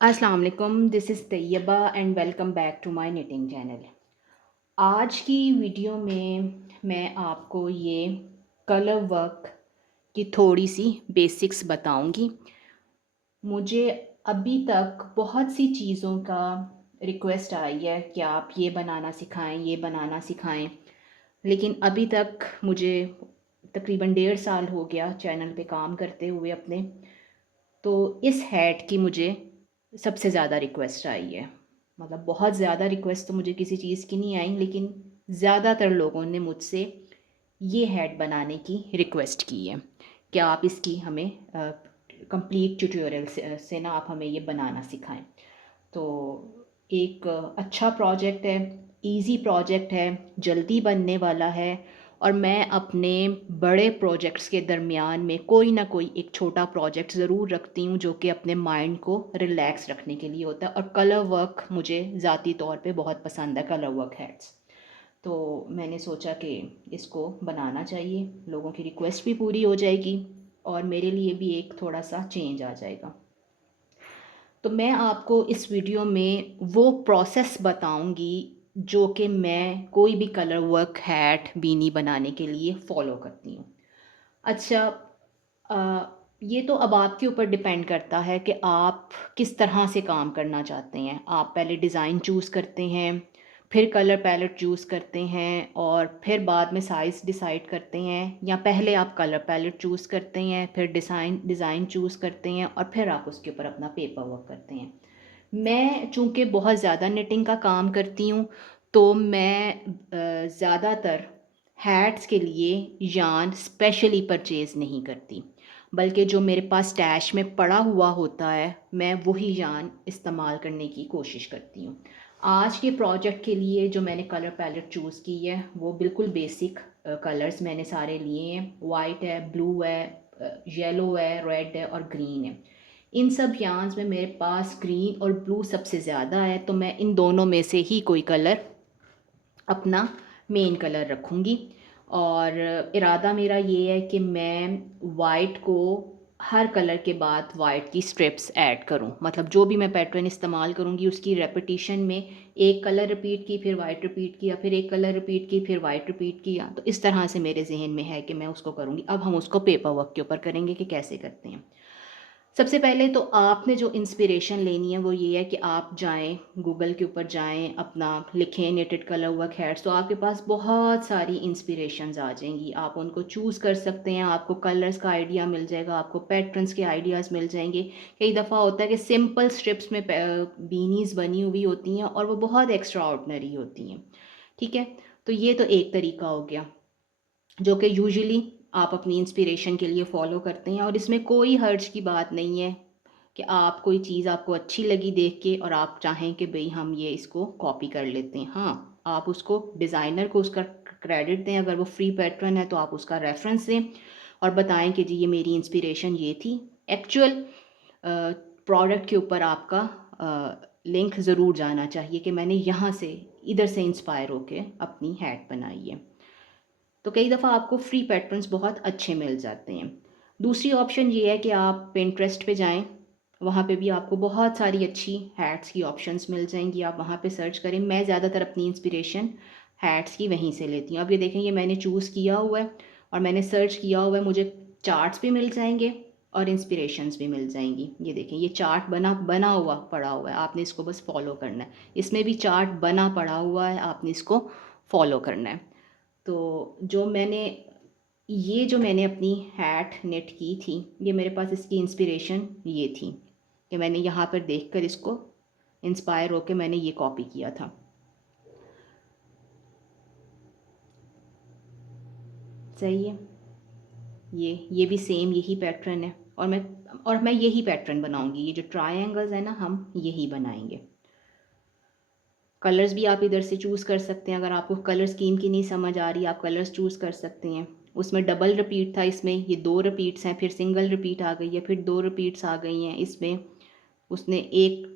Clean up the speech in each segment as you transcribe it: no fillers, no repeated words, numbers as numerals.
अस्सलाम वालेकुम, this is Tayyaba and welcome back to my knitting channel. आज की वीडियो में मैं आपको ये कलर वर्क की थोड़ी सी बेसिक्स बताऊंगी। मुझे अभी तक बहुत सी चीज़ों का रिक्वेस्ट आई है कि आप ये बनाना सिखाएं, ये बनाना सिखाएं, लेकिन अभी तक मुझे तकरीबन 1.5 साल हो गया चैनल पे काम करते हुए अपने। तो इस हैट की मुझे सबसे ज़्यादा रिक्वेस्ट आई है। मतलब बहुत ज़्यादा रिक्वेस्ट तो मुझे किसी चीज़ की नहीं आई, लेकिन ज़्यादातर लोगों ने मुझसे ये हैट बनाने की रिक्वेस्ट की है कि आप इसकी हमें कंप्लीट ट्यूटोरियल से ना आप हमें ये बनाना सिखाएं। तो एक अच्छा प्रोजेक्ट है, इजी प्रोजेक्ट है, जल्दी बनने वाला है। और मैं अपने बड़े प्रोजेक्ट्स के दरमियान में कोई ना कोई एक छोटा प्रोजेक्ट ज़रूर रखती हूँ जो कि अपने माइंड को रिलैक्स रखने के लिए होता है। और कलर वर्क मुझे ज़ाती तौर पे बहुत पसंद है, कलर वर्क हैट्स। तो मैंने सोचा कि इसको बनाना चाहिए, लोगों की रिक्वेस्ट भी पूरी हो जाएगी और मेरे लिए भी एक थोड़ा सा चेंज आ जाएगा। तो मैं आपको इस वीडियो में वो प्रोसेस बताऊंगी जो कि मैं कोई भी कलर वर्क हैट बीनी बनाने के लिए फ़ॉलो करती हूँ। अच्छा, अ, ये तो अब आपके ऊपर डिपेंड करता है कि आप किस तरह से काम करना चाहते हैं। आप पहले डिज़ाइन चूज़ करते हैं, फिर कलर पैलेट चूज़ करते हैं और फिर बाद में साइज़ डिसाइड करते हैं, या पहले आप कलर पैलेट चूज़ करते हैं, फिर डिज़ाइन चूज़ करते हैं और फिर आप उसके ऊपर अपना पेपर वर्क करते हैं। मैं चूँकि बहुत ज़्यादा निटिंग का काम करती हूँ, तो मैं ज़्यादातर हैट्स के लिए यार्न स्पेशली परचेज़ नहीं करती, बल्कि जो मेरे पास स्टैश में पड़ा हुआ होता है मैं वही यार्न इस्तेमाल करने की कोशिश करती हूँ। आज के प्रोजेक्ट के लिए जो मैंने कलर पैलेट चूज़ की है वो बिल्कुल बेसिक कलर्स मैंने सारे लिए हैं। वाइट है, ब्लू है, येलो है, रेड है और ग्रीन है। इन सब यार्न्स में मेरे पास ग्रीन और ब्लू सबसे ज़्यादा है, तो मैं इन दोनों में से ही कोई कलर अपना मेन कलर रखूँगी। और इरादा मेरा ये है कि मैं वाइट को हर कलर के बाद वाइट की स्ट्रिप्स ऐड करूँ। मतलब जो भी मैं पैटर्न इस्तेमाल करूँगी उसकी रेपिटिशन में एक कलर रिपीट की, फिर वाइट रिपीट किया, फिर एक कलर रिपीट की, फिर वाइट रिपीट किया। तो इस तरह से मेरे जहन में है कि मैं उसको करूँगी। अब हम उसको पेपर वर्क के ऊपर करेंगे कि कैसे करते हैं। सबसे पहले तो आपने जो इंस्पिरेशन लेनी है वो ये है कि आप जाएं, गूगल के ऊपर जाएं, अपना लिखें निटेड कलर वर्क हैट्स, तो आपके पास बहुत सारी इंस्पिरेशंस आ जाएंगी। आप उनको चूज़ कर सकते हैं, आपको कलर्स का आइडिया मिल जाएगा, आपको पैटर्न्स के आइडियाज़ मिल जाएंगे। कई दफ़ा होता है कि सिंपल स्ट्रिप्स में बीनीज बनी हुई होती हैं और वो बहुत एक्स्ट्रा ऑर्डनरी होती हैं। ठीक है, तो ये तो एक तरीका हो गया जो कि यूजुअली आप अपनी इंस्पिरेशन के लिए फ़ॉलो करते हैं, और इसमें कोई हर्ज की बात नहीं है कि आप कोई चीज़ आपको अच्छी लगी देख के और आप चाहें कि भई हम ये इसको कॉपी कर लेते हैं। हाँ, आप उसको डिज़ाइनर को उसका क्रेडिट दें, अगर वो फ्री पैटर्न है तो आप उसका रेफ़रेंस दें और बताएँ कि जी ये मेरी इंस्पिरेशन ये थी। एक्चुअल प्रोडक्ट के ऊपर आपका लिंक ज़रूर जाना चाहिए कि मैंने यहाँ से, इधर से इंस्पायर होके अपनी हैट बनाई है। तो कई दफ़ा आपको फ्री पैटर्न्स बहुत अच्छे मिल जाते हैं। दूसरी ऑप्शन ये है कि आप पिंटरेस्ट पे जाएं, वहाँ पे भी आपको बहुत सारी अच्छी हैट्स की ऑप्शंस मिल जाएंगी। आप वहाँ पे सर्च करें। मैं ज़्यादातर अपनी इंस्पिरेशन हैट्स की वहीं से लेती हूँ। अब ये देखें, ये मैंने चूज़ किया हुआ है और मैंने सर्च किया हुआ है, मुझे चार्ट्स भी मिल जाएंगे और इंस्पिरेशंस भी मिल जाएंगी। ये देखें, ये चार्ट बना बना हुआ पड़ा हुआ है, आपने इसको बस फॉलो करना है। इसमें भी चार्ट बना पड़ा हुआ है, आपने इसको फॉलो करना है। तो जो मैंने अपनी हैट नेट की थी, ये मेरे पास इसकी इंस्पिरेशन ये थी कि मैंने यहाँ पर देखकर इसको इंस्पायर होकर मैंने ये कॉपी किया था। सही है, ये भी सेम यही पैटर्न है और मैं यही पैटर्न बनाऊंगी। ये जो ट्रायंगल्स है ना, हम यही बनाएंगे। कलर्स भी आप इधर से चूज़ कर सकते हैं। अगर आपको कलर स्कीम की नहीं समझ आ रही, आप कलर्स चूज़ कर सकते हैं। उसमें डबल रिपीट था, इसमें ये 2 रिपीट्स हैं, फिर सिंगल रिपीट आ गई है, फिर 2 रिपीट्स आ गई हैं इसमें। उसने एक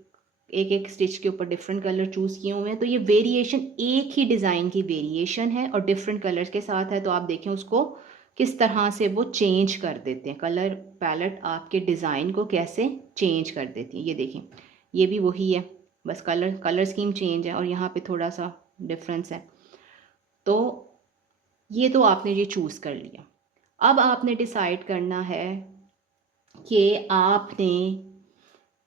एक एक स्टिच के ऊपर डिफरेंट कलर चूज़ किए हुए हैं। तो ये वेरिएशन एक ही डिज़ाइन की वेरिएशन है और डिफरेंट कलर्स के साथ है। तो आप देखें उसको किस तरह से वो चेंज कर देते हैं, कलर पैलेट आपके डिज़ाइन को कैसे चेंज कर देती है। ये देखें, ये भी वही है, बस कलर स्कीम चेंज है और यहाँ पे थोड़ा सा डिफरेंस है। तो ये तो आपने ये चूज़ कर लिया। अब आपने डिसाइड करना है कि आपने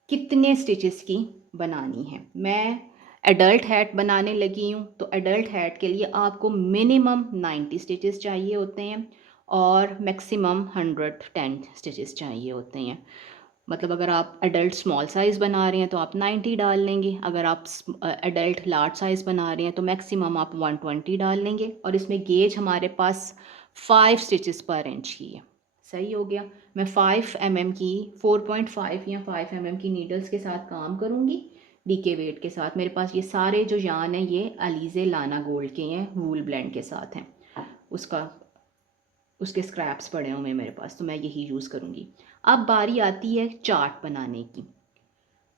कितने स्टिचेस की बनानी है। मैं एडल्ट हैट बनाने लगी हूँ, तो एडल्ट हैट के लिए आपको मिनिमम 90 स्टिचेस चाहिए होते हैं और मैक्सिमम 110 स्टिचेस चाहिए होते हैं। मतलब अगर आप एडल्ट स्मॉल साइज़ बना रहे हैं तो आप 90 डाल लेंगे, अगर आप एडल्ट लार्ज साइज़ बना रहे हैं तो मैक्सिमम आप 120 डाल लेंगे। और इसमें गेज हमारे पास 5 स्टिचेस पर इंच की है। सही हो गया। मैं 5 की 4.5 या 5 की नीडल्स के साथ काम करूँगी, डीके वेट के साथ। मेरे पास ये सारे जो यान हैं ये अलीज़े लाना गोल्ड के हैं, वूल ब्लेंड के साथ हैं। उसके स्क्रैप्स पड़े हुए हैं मेरे पास, तो मैं यही यूज़ करूँगी। अब बारी आती है चार्ट बनाने की।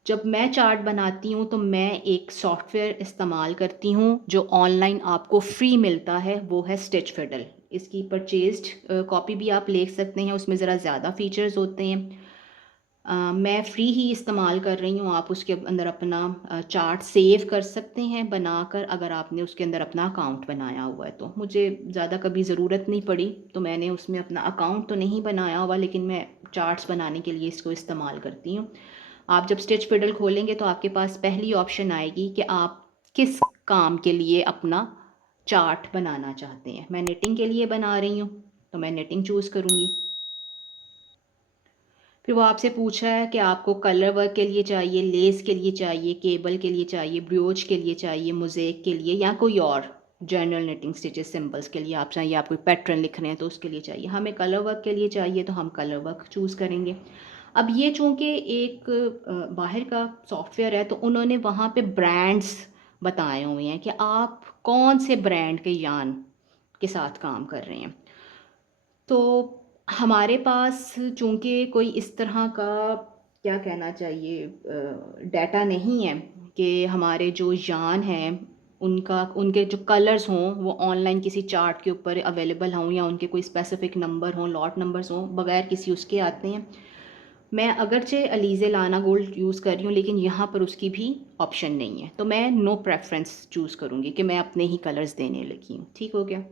जब मैं चार्ट बनाती हूँ तो मैं एक सॉफ्टवेयर इस्तेमाल करती हूँ जो ऑनलाइन आपको फ्री मिलता है, वो है स्टिच फिडल। इसकी परचेज्ड कॉपी भी आप ले सकते हैं, उसमें ज़रा ज़्यादा फीचर्स होते हैं। मैं फ्री ही इस्तेमाल कर रही हूँ। आप उसके अंदर अपना चार्ट सेव कर सकते हैं बनाकर, अगर आपने उसके अंदर अपना अकाउंट बनाया हुआ है तो। मुझे ज़्यादा कभी ज़रूरत नहीं पड़ी तो मैंने उसमें अपना अकाउंट तो नहीं बनाया हुआ, लेकिन मैं चार्ट्स बनाने के लिए इसको इस्तेमाल करती हूँ। आप जब स्टिच फिडल खोलेंगे तो आपके पास पहली ऑप्शन आएगी कि आप किस काम के लिए अपना चार्ट बनाना चाहते हैं। मैं निटिंग के लिए बना रही हूँ तो मैं निटिंग चूज़ करूँगी। फिर वो आपसे पूछ रहा है कि आपको कलर वर्क के लिए चाहिए, लेस के लिए चाहिए, केबल के लिए चाहिए, ब्रोच के लिए चाहिए, मोज़ेक के लिए, या कोई और जनरल निटिंग स्टिचेस सिंबल्स के लिए आप चाहिए, आप कोई पैटर्न लिख रहे हैं तो उसके लिए चाहिए। हमें कलर वर्क के लिए चाहिए तो हम कलर वर्क चूज़ करेंगे। अब ये चूँकि एक बाहर का सॉफ्टवेयर है तो उन्होंने वहाँ पे ब्रांड्स बताए हुए हैं कि आप कौन से ब्रांड के यान के साथ काम कर रहे हैं। तो हमारे पास चूँकि कोई इस तरह का, क्या कहना चाहिए, डाटा नहीं है कि हमारे जो यान हैं उनके जो कलर्स हों वो ऑनलाइन किसी चार्ट के ऊपर अवेलेबल हों या उनके कोई स्पेसिफिक नंबर हों, लॉट नंबर्स हों, बगैर किसी उसके आते हैं। मैं अगरचे अलीज़े लाना गोल्ड यूज़ कर रही हूँ लेकिन यहाँ पर उसकी भी ऑप्शन नहीं है, तो मैं नो प्रेफरेंस चूज़ करूँगी कि मैं अपने ही कलर्स देने लगी हूँ। ठीक हो गया।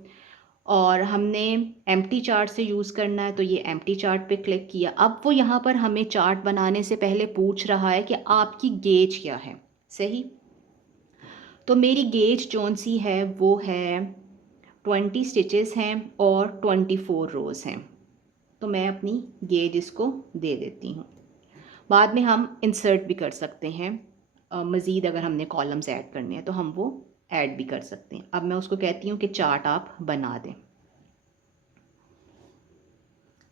और हमने एम्प्टी चार्ट से यूज़ करना है तो ये एम्प्टी चार्ट पे क्लिक किया। अब वो यहाँ पर हमें चार्ट बनाने से पहले पूछ रहा है कि आपकी गेज क्या है। सही। तो मेरी गेज जौन सी है वो है 20 स्टिचेस हैं और 24 रोज़ हैं, तो मैं अपनी गेज इसको दे देती हूँ। बाद में हम इंसर्ट भी कर सकते हैं, मज़ीद अगर हमने कॉलम्स ऐड करने हैं तो हम वो ऐड भी कर सकते हैं। अब मैं उसको कहती हूँ कि चार्ट आप बना दें।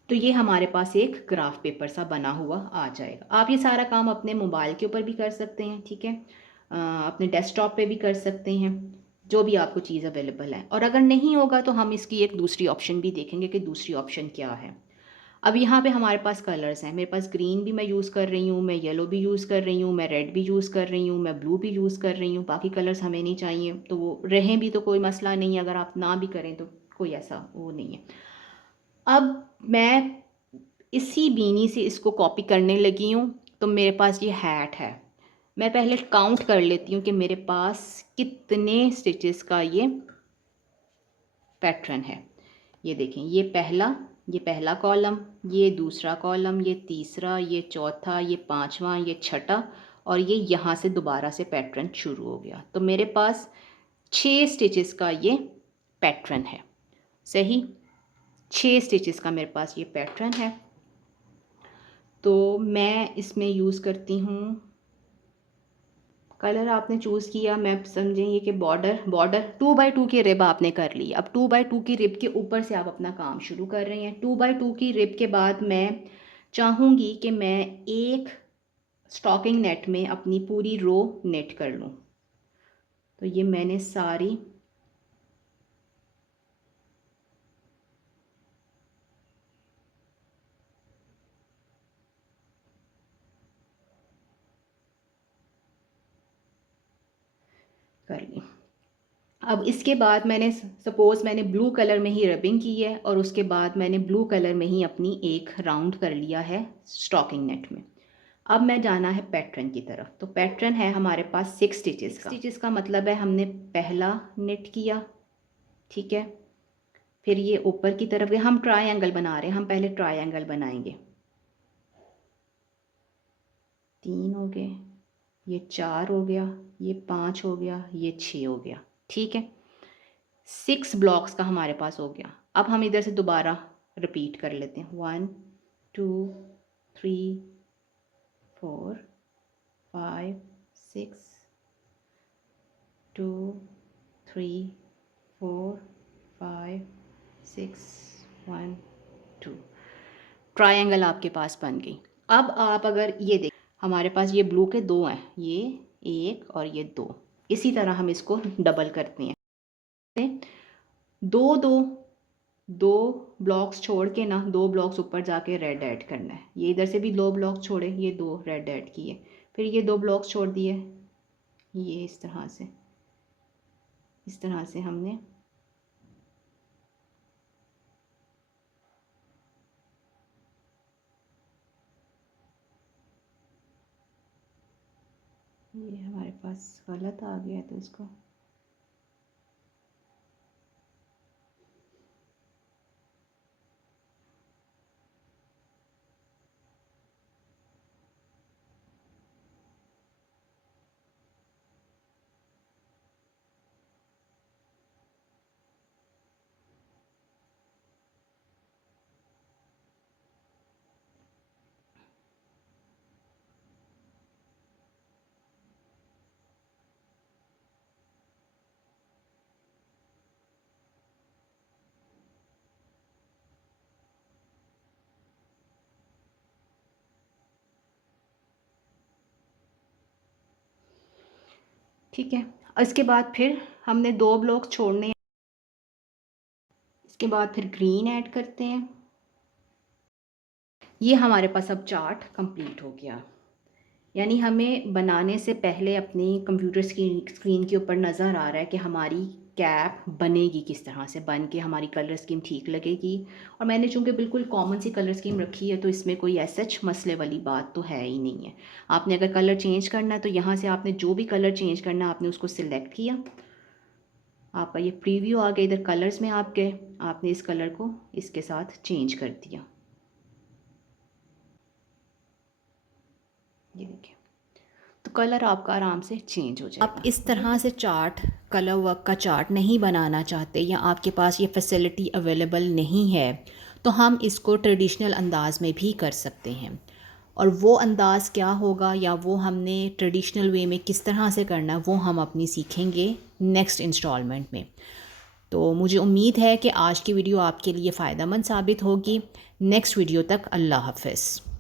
तो ये हमारे पास एक ग्राफ पेपर सा बना हुआ आ जाएगा। आप ये सारा काम अपने मोबाइल के ऊपर भी कर सकते हैं, ठीक है, अपने डेस्कटॉप पे भी कर सकते हैं, जो भी आपको चीज़ अवेलेबल है। और अगर नहीं होगा तो हम इसकी एक दूसरी ऑप्शन भी देखेंगे कि दूसरी ऑप्शन क्या है। अब यहाँ पे हमारे पास कलर्स हैं। मेरे पास ग्रीन भी मैं यूज़ कर रही हूँ, मैं येलो भी यूज़ कर रही हूँ, मैं रेड भी यूज़ कर रही हूँ, मैं ब्लू भी यूज़ कर रही हूँ। बाकी कलर्स हमें नहीं चाहिए तो वो रहें भी तो कोई मसला नहीं है, अगर आप ना भी करें तो कोई ऐसा वो नहीं है। अब मैं इसी बीनी से इसको कॉपी करने लगी हूँ। तो मेरे पास ये हैट है। मैं पहले काउंट कर लेती हूँ कि मेरे पास कितने स्टिचेस का ये पैटर्न है। ये देखें, ये पहला कॉलम, ये दूसरा कॉलम, ये तीसरा, ये चौथा, ये पांचवा, ये छठा, और ये यहाँ से दोबारा से पैटर्न शुरू हो गया। तो मेरे पास 6 स्टिचेस का ये पैटर्न है। सही, 6 स्टिचेस का मेरे पास ये पैटर्न है। तो मैं इसमें यूज़ करती हूँ, कलर आपने चूज़ किया, मैं समझेंगे कि बॉर्डर 2x2 की रिब आपने कर ली। अब 2x2 की रिब के ऊपर से आप अपना काम शुरू कर रहे हैं। 2x2 की रिब के बाद मैं चाहूँगी कि मैं एक स्टॉकिंग नेट में अपनी पूरी रो नेट कर लूँ। तो ये मैंने सारी कर ली। अब इसके बाद मैंने सपोज़ मैंने ब्लू कलर में ही रबिंग की है और उसके बाद मैंने ब्लू कलर में ही अपनी एक राउंड कर लिया है स्टॉकिंग नेट में। अब मैं जाना है पैटर्न की तरफ। तो पैटर्न है हमारे पास 6 स्टिचेस का। स्टिचेस का मतलब है हमने पहला निट किया, ठीक है, फिर ये ऊपर की तरफ हम ट्रायंगल बना रहे हैं, हम पहले ट्रायंगल बनाएंगे। 3 हो गए, ये 4 हो गया, ये 5 हो गया, ये 6 हो गया, ठीक है। 6 ब्लॉक्स का हमारे पास हो गया। अब हम इधर से दोबारा रिपीट कर लेते हैं। 1 2 3 4 5 6 2 3 4 5 6 1 2। ट्रायंगल आपके पास बन गई। अब आप अगर ये देख, हमारे पास ये ब्लू के 2 हैं, ये 1 और ये 2। इसी तरह हम इसको डबल करते हैं। दो दो दो ब्लॉक्स छोड़ के ना, 2 ब्लॉक्स ऊपर जाके रेड ऐड करना है। ये इधर से भी 2 ब्लॉक छोड़े, ये 2 रेड ऐड किए, फिर ये 2 ब्लॉक्स छोड़ दिए, ये इस तरह से हमने ये हमारे पास गलत आ गया तो इसको ठीक है। इसके बाद फिर हमने 2 ब्लॉक छोड़ने हैं। इसके बाद फिर ग्रीन ऐड करते हैं। ये हमारे पास अब चार्ट कंप्लीट हो गया। यानी हमें बनाने से पहले अपनी कंप्यूटर स्क्रीन के ऊपर नज़र आ रहा है कि हमारी कैप बनेगी किस तरह से, बन के हमारी कलर स्कीम ठीक लगेगी। और मैंने चूँकि बिल्कुल कॉमन सी कलर स्कीम रखी है तो इसमें कोई सच मसले वाली बात तो है ही नहीं है। आपने अगर कलर चेंज करना है तो यहाँ से आपने जो भी कलर चेंज करना है आपने उसको सिलेक्ट किया, आपका ये प्रीव्यू आ गया, इधर कलर्स में आप गए, आपने इस कलर को इसके साथ चेंज कर दिया। ये देखिए, तो कलर आपका आराम से चेंज हो जाएगा। आप इस तरह से चार्ट, कलर वर्क का चार्ट नहीं बनाना चाहते या आपके पास ये फैसिलिटी अवेलेबल नहीं है तो हम इसको ट्रेडिशनल अंदाज में भी कर सकते हैं। और वो अंदाज़ क्या होगा या वो हमने ट्रेडिशनल वे में किस तरह से करना वो हम अपनी सीखेंगे नेक्स्ट इंस्टॉलमेंट में। तो मुझे उम्मीद है कि आज की वीडियो आपके लिए फ़ायदेमंद साबित होगी। नेक्स्ट वीडियो तक अल्लाह हाफ़िज़।